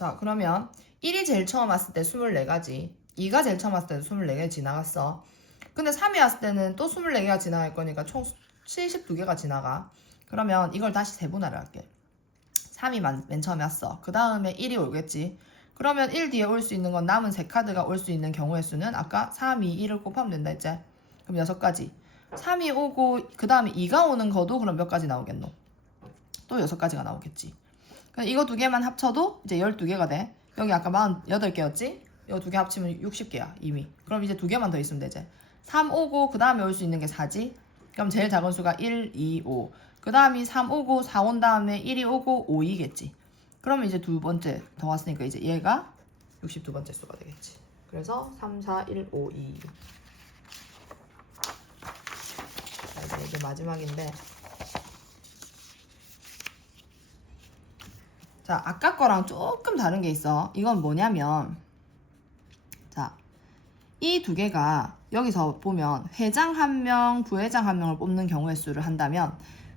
자, 그러면 1이 제일 처음 왔을 때 24가지, 2가 제일 처음 왔을 때도 24개 지나갔어. 근데 3이 왔을 때는 또 24개가 지나갈 거니까 총 72개가 지나가. 그러면 이걸 다시 세분화를 할게. 3이 맨 처음에 왔어. 그 다음에 1이 오겠지. 그러면 1 뒤에 올 수 있는 건 남은 3카드가 올 수 있는 경우의 수는 아까 3, 2, 1을 곱하면 된다 했지. 그럼 6가지. 3이 오고 그 다음에 2가 오는 거도 그럼 몇 가지 나오겠노? 또 6가지가 나오겠지. 이거 두 개만 합쳐도 이제 12개가 돼. 여기 아까 48개였지? 이거 두 개 합치면 60개야 이미. 그럼 이제 두 개만 더 있으면 되지. 3 오고 그 다음에 올 수 있는 게 4지? 그럼 제일 작은 수가 1, 2, 5. 그 다음이 3 오고 4 온 다음에 1이 오고 5이겠지. 그러면 이제 두 번째 더 왔으니까 이제 얘가 62번째 수가 되겠지. 그래서 3, 4, 1, 5, 2. 자, 이제 이게 마지막인데. 자, 아까 거랑 조금 다른 게 있어. 이건 뭐냐면, 자, 이 두 개가 여기서 보면 회장 1명, 부회장 1명을 뽑는 경우의 수를 한다면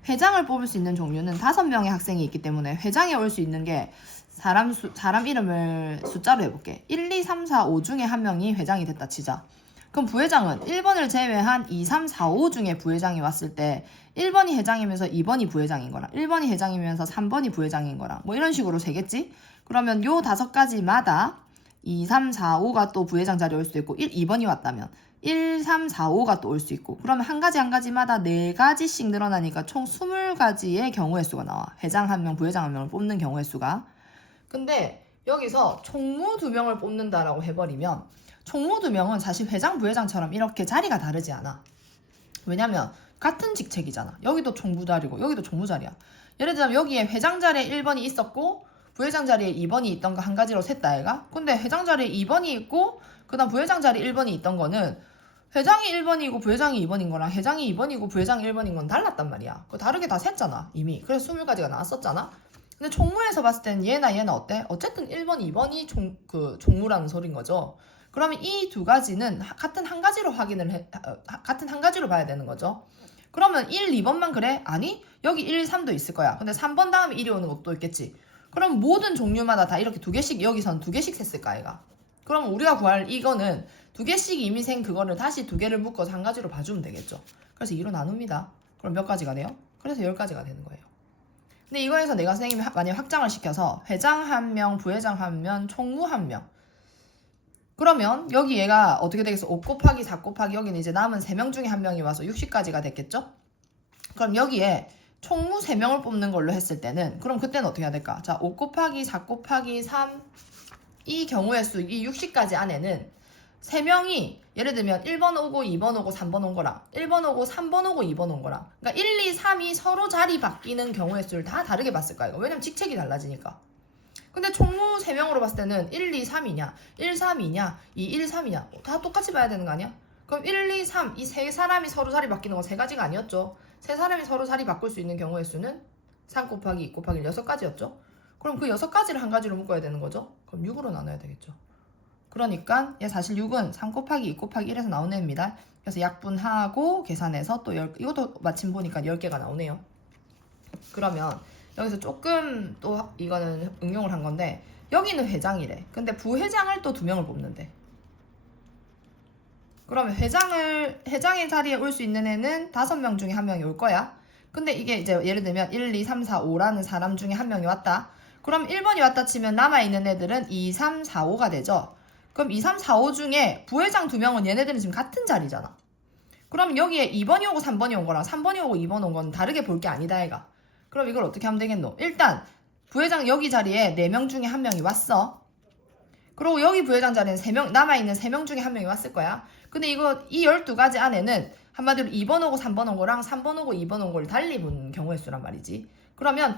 회장을 뽑을 수 있는 종류는 5명의 학생이 있기 때문에 회장에 올 수 있는 게 사람 이름을 숫자로 해볼게. 1, 2, 3, 4, 5 중에 한 명이 회장이 됐다 치자. 그럼 부회장은 1번을 제외한 2, 3, 4, 5 중에 부회장이 왔을 때 1번이 회장이면서 2번이 부회장인 거랑 1번이 회장이면서 3번이 부회장인 거랑 뭐 이런 식으로 세겠지? 그러면 요 5가지마다 2, 3, 4, 5가 또 부회장 자리에 올 수도 있고 2번이 왔다면 1, 3, 4, 5가 또 올 수 있고 그러면 한 가지마다 4가지씩 늘어나니까 총 20가지의 경우의 수가 나와. 회장 1명, 부회장 1명을 뽑는 경우의 수가. 근데 여기서 총무 2명을 뽑는다라고 해버리면 총무 2명은 사실 회장, 부회장처럼 이렇게 자리가 다르지 않아. 왜냐면 같은 직책이잖아. 여기도 총무 자리고 여기도 총무 자리야. 예를 들면 여기에 회장 자리에 1번이 있었고 부회장 자리에 2번이 있던 거 한 가지로 셌다 얘가. 근데 회장 자리에 2번이 있고 그 다음 부회장 자리에 1번이 있던 거는 회장이 1번이고 부회장이 2번인 거랑 회장이 2번이고 부회장이 1번인 건 달랐단 말이야. 그거 다르게 다 셌잖아 이미. 그래서 20가지가 나왔었잖아. 근데 총무에서 봤을 땐 얘나 어때? 어쨌든 1번, 2번이 총무라는 소린 거죠. 그러면 이 두 가지는 같은 한 가지로 같은 한 가지로 봐야 되는 거죠. 그러면 1, 2번만 그래? 아니, 여기 1, 3도 있을 거야. 근데 3번 다음에 1이 오는 것도 있겠지. 그럼 모든 종류마다 다 이렇게 2개씩, 여기선 2개씩 셌을까, 아이가? 그럼 우리가 구할 이거는 2개씩 이미 센 그거를 다시 2개를 묶어서 한 가지로 봐주면 되겠죠. 그래서 2로 나눕니다. 그럼 몇 가지가 돼요? 그래서 10가지가 되는 거예요. 근데 이거에서 내가 선생님이 만약 확장을 시켜서 회장 1명, 부회장 1명, 총무 1명. 그러면 여기 얘가 어떻게 되겠어? 5 곱하기 4 곱하기 여기는 이제 남은 3명 중에 1명이 와서 60가지가 됐겠죠? 그럼 여기에 총무 3명을 뽑는 걸로 했을 때는 그럼 그때는 어떻게 해야 될까? 자, 5 곱하기 4 곱하기 3 이 경우의 수, 이 60가지 안에는 3명이 예를 들면 1번 오고 2번 오고 3번 온 거랑 1번 오고 3번 오고 2번 온 거랑 그러니까 1, 2, 3이 서로 자리 바뀌는 경우의 수를 다 다르게 봤을 거야. 왜냐면 직책이 달라지니까. 근데 총무 3명으로 봤을 때는 1, 2, 3이냐 1, 3이냐 2, 1, 3이냐 다 똑같이 봐야 되는 거 아니야? 그럼 1, 2, 3 이 세 사람이 서로 자리 바뀌는 건 3가지가 아니었죠. 세 사람이 서로 자리 바꿀 수 있는 경우의 수는 3 곱하기 2 곱하기 6가지였죠. 그럼 그 6가지를 한 가지로 묶어야 되는 거죠. 그럼 6으로 나눠야 되겠죠. 그러니까 얘 사실 6은 3 곱하기 2 곱하기 1에서 나오는 애입니다. 그래서 약분하고 계산해서 또 이것도 마침 보니까 10개가 나오네요. 그러면 여기서 조금 또 이거는 응용을 한 건데 여기는 회장이래. 근데 부회장을 또 2명을 뽑는데 그러면 회장의 자리에 올 수 있는 애는 5명 중에 1명이 올 거야. 근데 이게 이제 예를 들면 1, 2, 3, 4, 5라는 사람 중에 1명이 왔다. 그럼 1번이 왔다 치면 남아있는 애들은 2, 3, 4, 5가 되죠. 그럼 2, 3, 4, 5 중에 부회장 2명은 얘네들은 지금 같은 자리잖아. 그럼 여기에 2번이 오고 3번이 온 거랑 3번이 오고 2번 온 건 다르게 볼 게 아니다 얘가. 그럼 이걸 어떻게 하면 되겠노? 일단 부회장 여기 자리에 4명 중에 1명이 왔어. 그리고 여기 부회장 자리에는 3명, 남아있는 3명 중에 1명이 왔을 거야. 근데 이 12가지 안에는 한마디로 2번 오고 3번 온 거랑 3번 오고 2번 온 걸 달리 본 경우의 수란 말이지. 그러면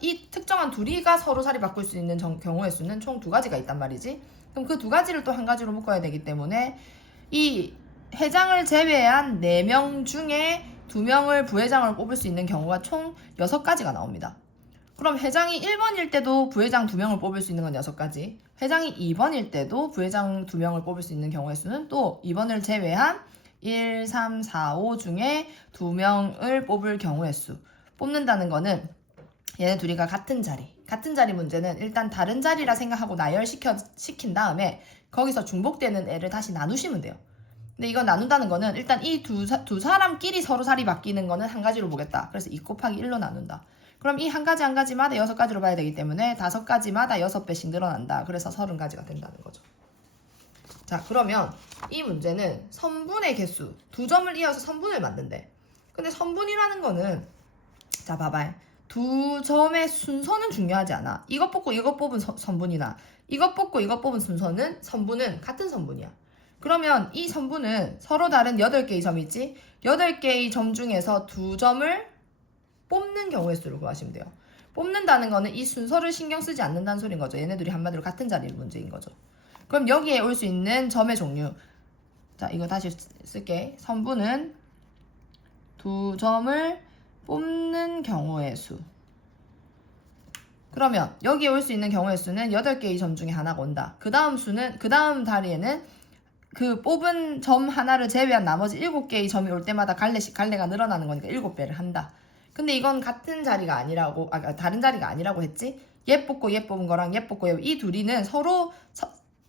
이 특정한 둘이가 서로 자리 바꿀 수 있는 경우의 수는 총 2가지가 있단 말이지. 그럼 그 2가지를 또 한 가지로 묶어야 되기 때문에 이 회장을 제외한 4명 중에 2명을 부회장을 뽑을 수 있는 경우가 총 6가지가 나옵니다. 그럼 회장이 1번일 때도 부회장 2명을 뽑을 수 있는 건 6가지. 회장이 2번일 때도 부회장 2명을 뽑을 수 있는 경우의 수는 또 2번을 제외한 1, 3, 4, 5 중에 2명을 뽑을 경우의 수. 뽑는다는 거는 얘네 둘이가 같은 자리 문제는 일단 다른 자리라 생각하고 나열시킨 다음에 거기서 중복되는 애를 다시 나누시면 돼요. 근데 이거 나눈다는 거는 일단 이 두 사람끼리 서로 자리 바뀌는 거는 한 가지로 보겠다. 그래서 2 곱하기 1로 나눈다. 그럼 이 한 가지 한 가지마다 6가지로 봐야 되기 때문에 5가지마다 6배씩 늘어난다. 그래서 30가지가 된다는 거죠. 자, 그러면 이 문제는 선분의 개수, 2점을 이어서 선분을 만든대. 근데 선분이라는 거는 자, 봐봐요. 2점의 순서는 중요하지 않아. 이것 뽑고 이것 뽑은 선분이나 이것 뽑고 이것 뽑은 선분은 같은 선분이야. 그러면 이 선분은 서로 다른 8개의 점이 있지? 8개의 점 중에서 2점을 뽑는 경우의 수를 구하시면 돼요. 뽑는다는 거는 이 순서를 신경 쓰지 않는다는 소리인 거죠. 얘네들이 한마디로 같은 자리의 문제인 거죠. 그럼 여기에 올 수 있는 점의 종류. 자, 이거 다시 쓸게. 선분은 2점을 뽑는 경우의 수. 그러면 여기에 올 수 있는 경우의 수는 8개의 점 중에 하나가 온다. 그 다음 다리에는 그 뽑은 점 하나를 제외한 나머지 7개의 점이 올 때마다 갈래가 늘어나는 거니까 7배를 한다. 근데 이건 같은 자리가 아니라고, 다른 자리가 아니라고 했지? 얘 뽑고 얘 뽑은 거랑 얘 뽑고 이 둘이는 서로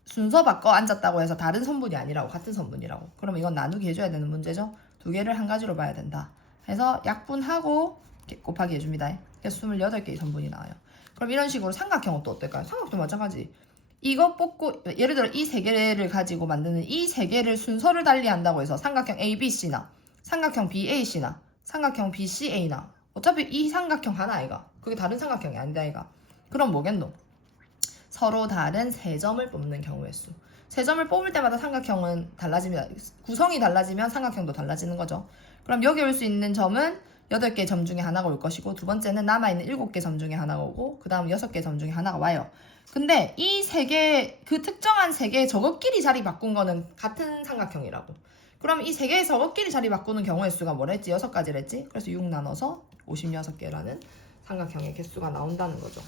순서 바꿔 앉았다고 해서 다른 선분이 아니라고, 같은 선분이라고. 그럼 이건 나누기 해줘야 되는 문제죠? 2개를 한 가지로 봐야 된다. 해서 약분하고 곱하기 해줍니다. 그래서 28개의 선분이 나와요. 그럼 이런 식으로 삼각형은 또 어떨까요? 삼각도 마찬가지. 이거 뽑고, 예를 들어 이 3개를 가지고 만드는 이 3개를 순서를 달리 한다고 해서 삼각형 ABC나 삼각형 BAC나 삼각형 BCA나 어차피 이 삼각형 하나 아이가. 그게 다른 삼각형이 아니다 아이가. 그럼 뭐겠노? 서로 다른 3점을 뽑는 경우의 수. 3점을 뽑을 때마다 삼각형은 달라집니다. 구성이 달라지면 삼각형도 달라지는 거죠. 그럼 여기 올 수 있는 점은 8개 점 중에 하나가 올 것이고, 두 번째는 남아있는 7개 점 중에 하나가 오고, 그 다음 6개 점 중에 하나가 와요. 근데 이 3개, 그 특정한 3개 저것끼리 자리 바꾼 거는 같은 삼각형이라고. 그럼 이 3개의 저것끼리 자리 바꾸는 경우의 수가 뭐랬지? 6가지랬지? 그래서 6 나눠서 56개라는 삼각형의 개수가 나온다는 거죠.